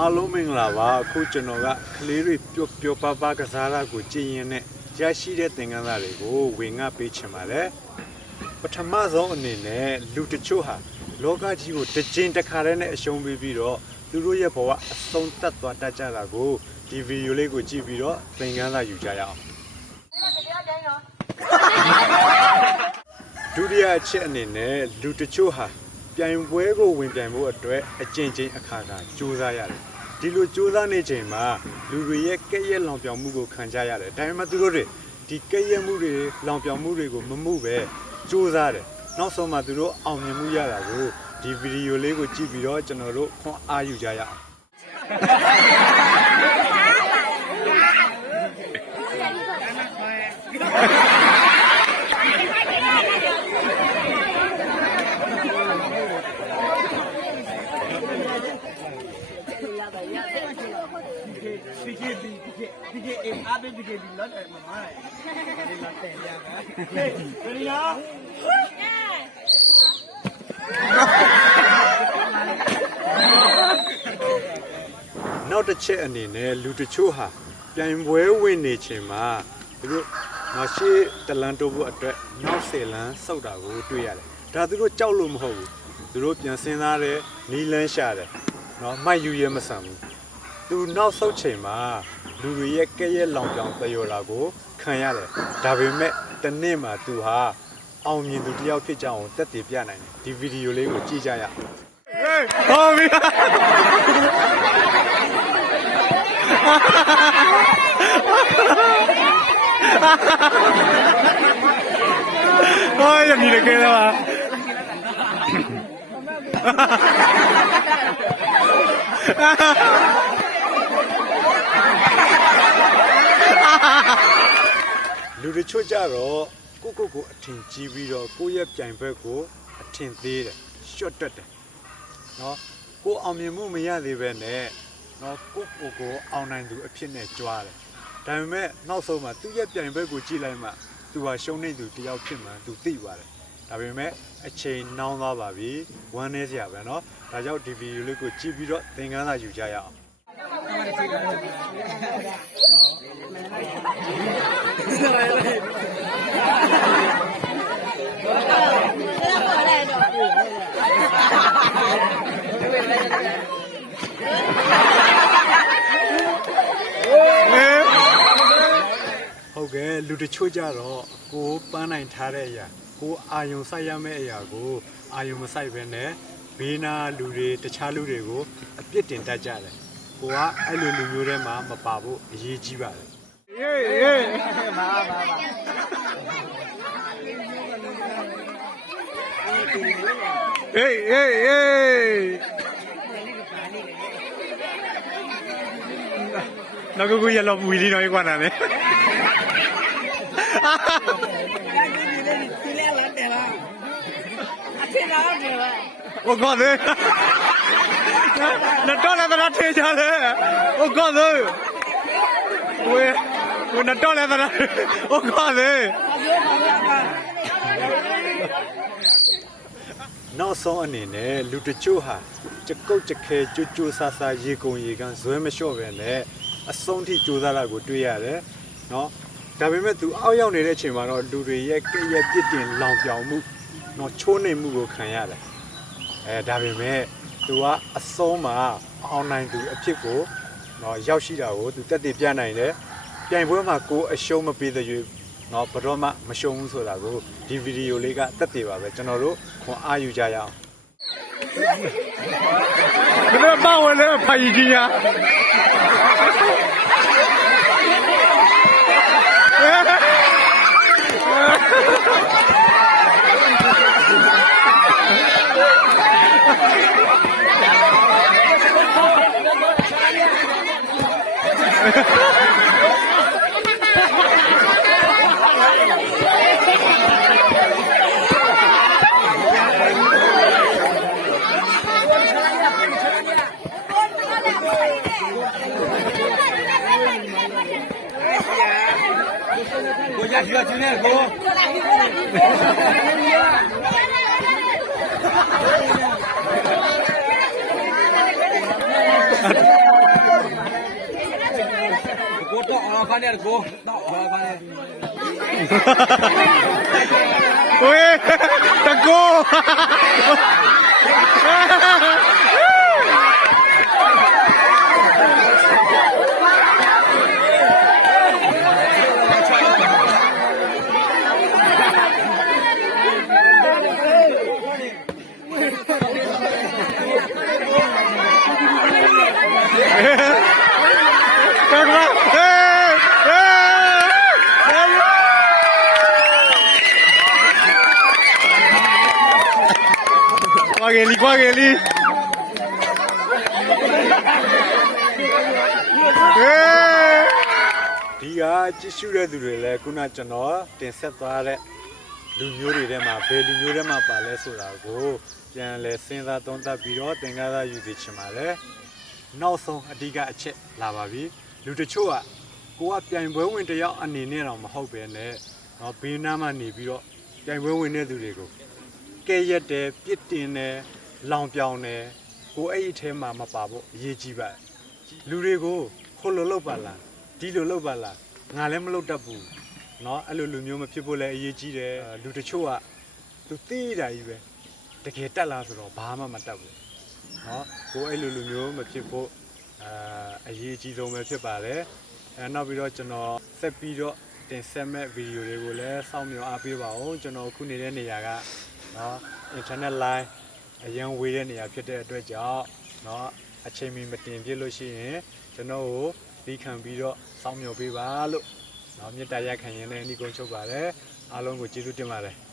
အားလုံးမင်္ဂလာပါအခုကျွန်တော်ကကလေးတွေပျော်ပျော်ပါပါကစားတာကိုကြည်ရင်နဲ့ရရှိတဲ့သင်ခန်းစာတွေကိုဝင်ငါပေးချင်ပါတယ်ပထမဆုံးအနေနဲ့လူတချို့ဟာလောကကြီးကိုတစ်ကြိမ်တစ်ခါတည်းနဲ့အရှုံးပေးပြီးတော့သူတို့ရဲ့ဘဝအဆုံးသတ်သွားတတ်ကြတာကိုဒီဗီဒီယိုလေးကိုကြည့်ပြီးတော့သင်ခန်းစာယူကြရအောင်ဒုတိယအချက်အနေနဲ့လူတချို့ဟာ ပြိုင်ပွဲကိုဝင်ပြိုင်ဖို့အတွက်အကျင့်ချင်းအခါခါကြိုးစားရတယ်ဒီလိုကြိုးစားနေချိန်မှာလူတွေရဲ့ကဲ့ရဲ့လောင်ပြောင်မှုကိုခံကြရတယ်ဒါပေမဲ့သူတို့တွေဒီကဲ့ရဲ့မှုတွေလောင်ပြောင်မှုတွေကိုမမှုပဲကြိုးစားတယ်နောက်ဆုံးမှသူတို့အောင်မြင်မှုရတာကိုဒီဗီဒီယိုလေးကိုကြည့်ပြီးတော့ကျွန်တော်တို့ခွန်အားယူကြရအောင် ဒီကေဒီကေအအားပေးဒီကေဒီလော့တယ်မမဒီလော့တယ်ရပါဟေးဘယ်ရနောက်တစ်ချက်အနေနဲ့လူတချို့ဟာပြိုင်ပွဲဝင်နေချိန်မှာသူတို့ငါရှိတလန်တိုးဖို့အတွက်နောက်ဆယ်လန်းစောက်တာကိုတွေ့ရတယ်။ဒါသူတို့ကြောက်လို့မဟုတ်ဘူး။သူတို့ပြန်စဉ်းစားတယ်နီလန်းရှာတယ်။နော်မိုက်ယူရဲမဆန်ဘူး။သူနောက်ဆုတ်ချိန်မှာ လူတွေရဲ့ကဲရဲ့လောင်ပြောင်သရော်တာကိုခံရတယ်ဒါပေမဲ့တနေ့မှာသူဟာအောင်မြင်သူတယောက်ဖြစ်ကြအောင်တက်တည်ပြနိုင်တယ်ဒီဗီဒီယိုလေးကိုကြည့်ကြရအောင်ဟေးဟောပြီဟောရမိရကဲလား Ha ha ha ha! လူတွေချွတ်ကြတော့ကိုကိုကိုအထင်ကြီးပြီးတော့ကိုယ့်ရဲ့ပြိုင်ဘက်ကိုအထင်သေးတယ်ရှော့တက်တယ်နော်ကိုအောင်မြင်မှုမရသေးပဲနဲ့နော်ကိုကိုကိုအောင်နိုင်သူအဖြစ်နဲ့ကြွားတယ်ဒါပေမဲ့နောက်ဆုံးမှာသူ့ရဲ့ပြိုင်ဘက်ကိုကြည့်လိုက်မှသူဟာရှုံးနေသူတယောက်ဖြစ်မှသူသိပါတယ်ဒါပေမဲ့အချိန်နှောင်းသွားပါပြီဝမ်းနေစရာပဲเนาะဒါကြောင့်ဒီဗီဒီယိုလေးကိုကြည့်ပြီးတော့သင်ခန်းစာယူကြရအောင် ဟုတ်ကဲ့လူတချို့ကြတော့ကိုပန်းနိုင်ထားတဲ့အရာကိုအာယုံစိုက်ရမယ့်အရာကိုအာယုံမစိုက်ဘဲနဲ့ဘေးနာလူတွေတခြားလူတွေကိုအပြစ်တင်တတ်ကြတယ် ကိုကအဲ့လိုလူမျိုးတွေမှာမပါဖို့အရေးကြီးပါတယ်မာမာမာဟေးဟေးဟေးနောက်ကိုရလောက်ဝီလီတော့ကွာနာလေဒီလေလာတယ်လားအဖေလာတယ် လက်တော့လည်းသလားထေချာလေဟုတ်ကောသေဝေဝေလက်တော့လည်းသလားဟုတ်ကောသေနောက်ဆုံးအနေနဲ့လူတချို့ဟာကြကုတ်ကြခဲကြိုးကြိုးဆာဆာရေကုန်ရေကန်ဇွဲမလျှော့ပဲနဲ့အဆုံးထိကြိုးစားတာကိုတွေ့ရတယ်เนาะဒါပေမဲ့သူအောက်ရောက်နေတဲ့အချိန်မှာတော့လူတွေရဲ့ကဲ့ရဲ့ပြစ်တင်လောင်ပြောင်မှုเนาะချိုးနှိမ်မှုကိုခံရတယ်အဲဒါပေမဲ့ သူကအစုံးမှာအောင်နိုင်သူအဖြစ်ကိုနော်ရောက်ရှိတာကိုသူတက်တည်ပြနိုင်တယ်ပြိုင်ပွဲမှာကိုအရှုံးမပေးတဲ့ရွေးနော်ဘတော်မှမရှုံးဘူးဆိုတာကိုဒီဗီဒီယိုလေးကတက်တည်ပါပဲကျွန်တော်တို့ခွန်အားယူကြရအောင်ကျွန်တော်ပါဝင်လဲဖိုင်ကြီးညာဟဲ့ Goya juga sini, go. Aduh. 翻点。ဝေးတကော ကကဟေးဟေးကွာကလေးကွာကလေးဟေးဒီကကြည့်ရှုတဲ့သူတွေလည်းခုနကျွန်တော်တင်ဆက်သွားတဲ့လူမျိုးတွေထဲမှာဘယ်လူမျိုးထဲမှာပါလဲဆိုတာကိုပြန်လဲစဉ်းစားသုံးသပ်ပြီးတော့သင်္ကားသားယူသိချင်ပါတယ် နောက်ဆုံးအဓိကအချက်လာပါပြီလူတချို့ကကိုကပြိုင်ပွဲဝင်တစ်ယောက်အနေနဲ့တော့မဟုတ်ပဲနဲ့เนาะဘေးနားမှာနေပြီးတော့ပြိုင်ပွဲဝင်တဲ့သူတွေကို ကဲရက်တယ်ပြစ်တင်တယ်လောင်ပြောင်တယ်ကိုအဲ့ဒီအထဲမှာမပါဖို့အရေးကြီးပါလူတွေကိုဟိုလိုလုပ်ပါလားဒီလိုလုပ်ပါလားငါလည်းမလုပ်တတ်ဘူးเนาะအဲ့လိုလူမျိုးမဖြစ်ဖို့လည်းအရေးကြီးတယ်လူတချို့ကသူသိတာကြီးပဲတကယ်တက်လားဆိုတော့ဘာမှမတက်ဘူး เนาะကိုအဲ့လိုလိုမျိုးမဖြစ်ဖို့အာအရေးအကြီးဆုံးပဲဖြစ်ပါတယ်အဲနောက်ပြီးတော့ကျွန်တော်ဆက်ပြီးတော့တင်ဆက်မဲ့ဗီဒီယိုတွေကိုလည်းစောင့်မျှော်အားပေးပါဦးကျွန်တော်ခုနေတဲ့နေရာက နော်အင်တာနက်လိုင်းအရင်ဝေးတဲ့နေရာဖြစ်တဲ့အတွက်ကြောင့်နော်အချိန်မီမတင်ပြလို့ရှိရင်ကျွန်တော်ကိုဒီခံပြီးတော့စောင့်မျှော်ပေးပါလို့နော်မြစ်တရရခံရင်လည်းအနီးကုန်ချုပ်ပါတယ်အားလုံးကိုကျေးဇူးတင်ပါတယ်